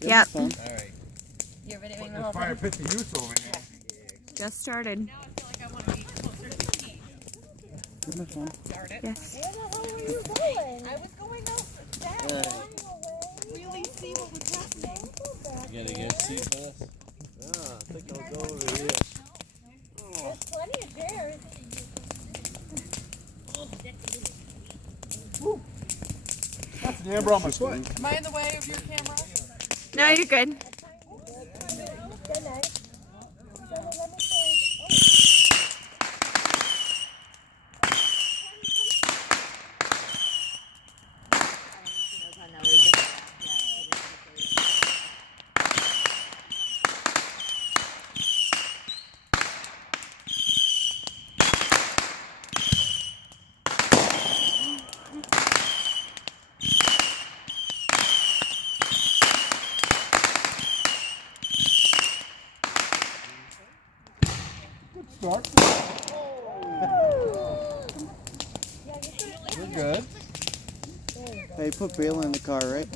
Yep. All right. You're videoing the The whole fire thing? pit the use over here. Just started. Now I feel like I want to be closer to the heat. Here's my phone. Start it. Yes. Where the hell were you going? I was going out All back. right. Really see what was happening. You gotta get a seat for this? I think I'll go over here. There's plenty of chairs. That's an amber on my foot. Am I in the way of your camera? No, you're good. Good night. So then let me say, Start. We're good. Hey, put Bayla in the car, right?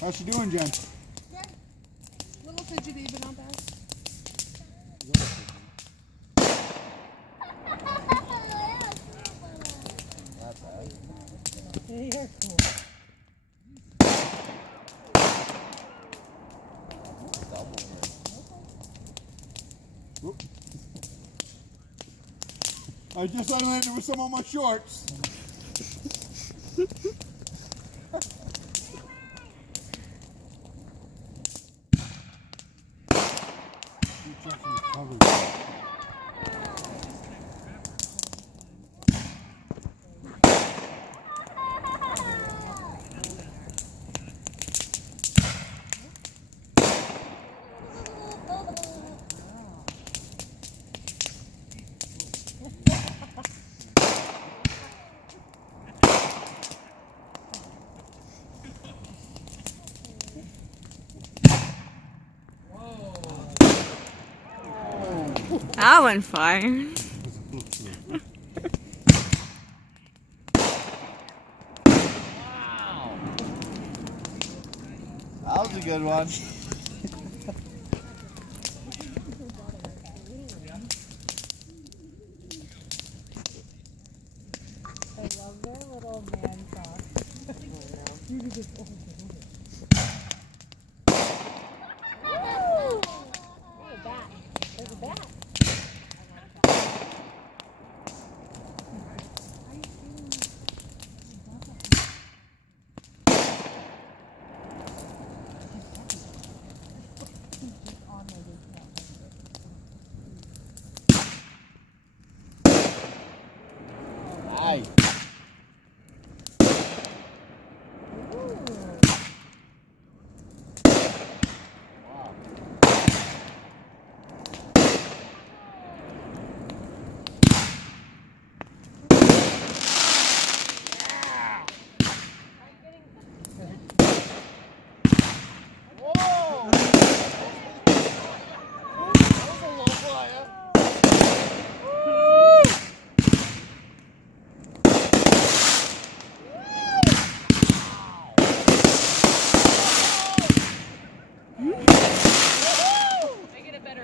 How's she doing, Jen? Little fidgety, but not bad. you're cool. I just landed with some on my shorts. That went fire. That was a good one. I love their little man socks. Woo! There's a bat. There's a bat. Aye. Make it a better.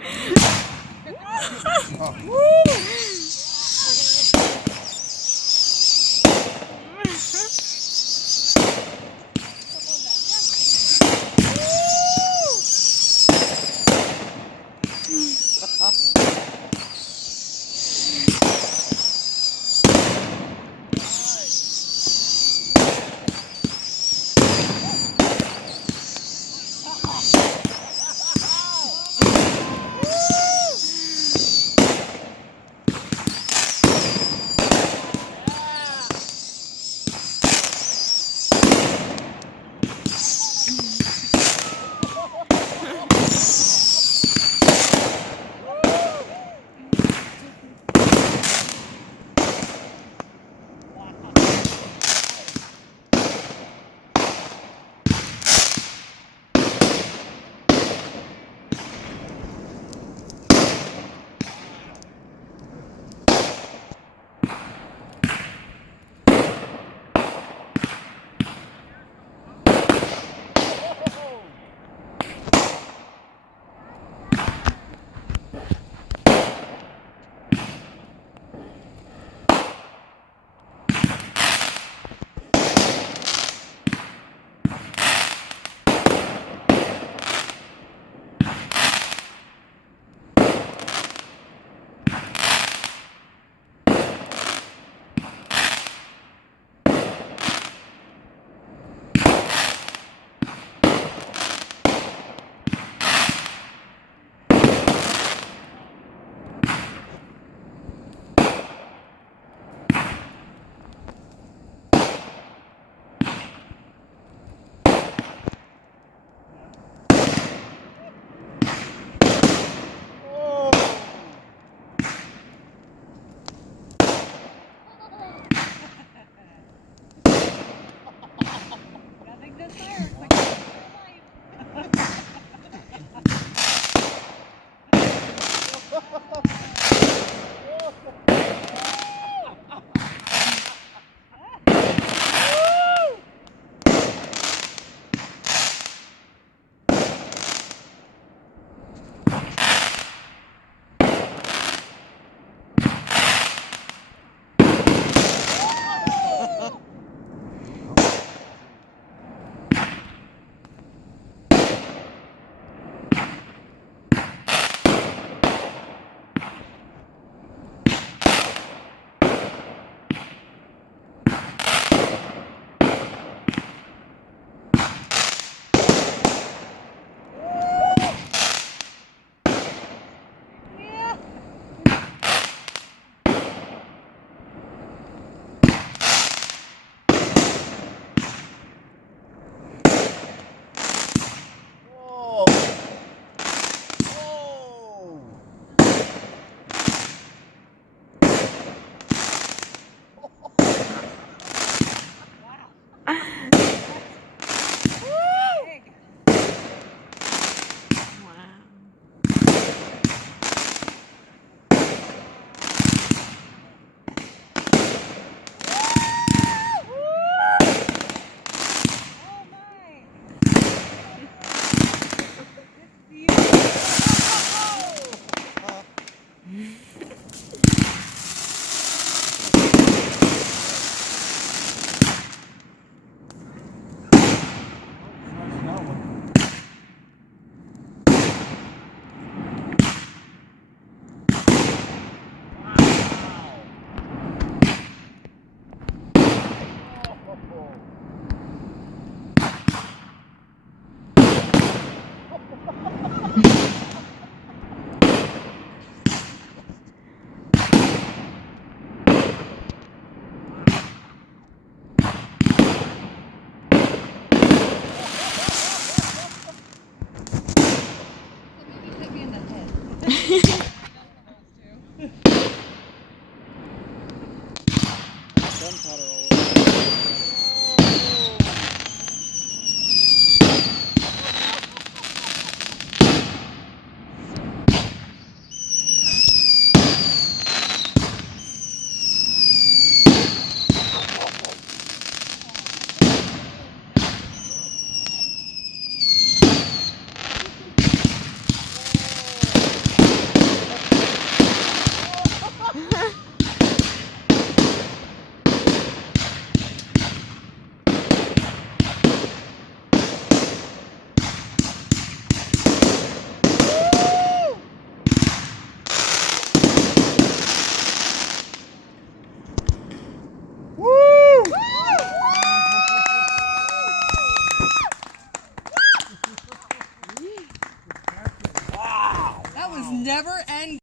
it.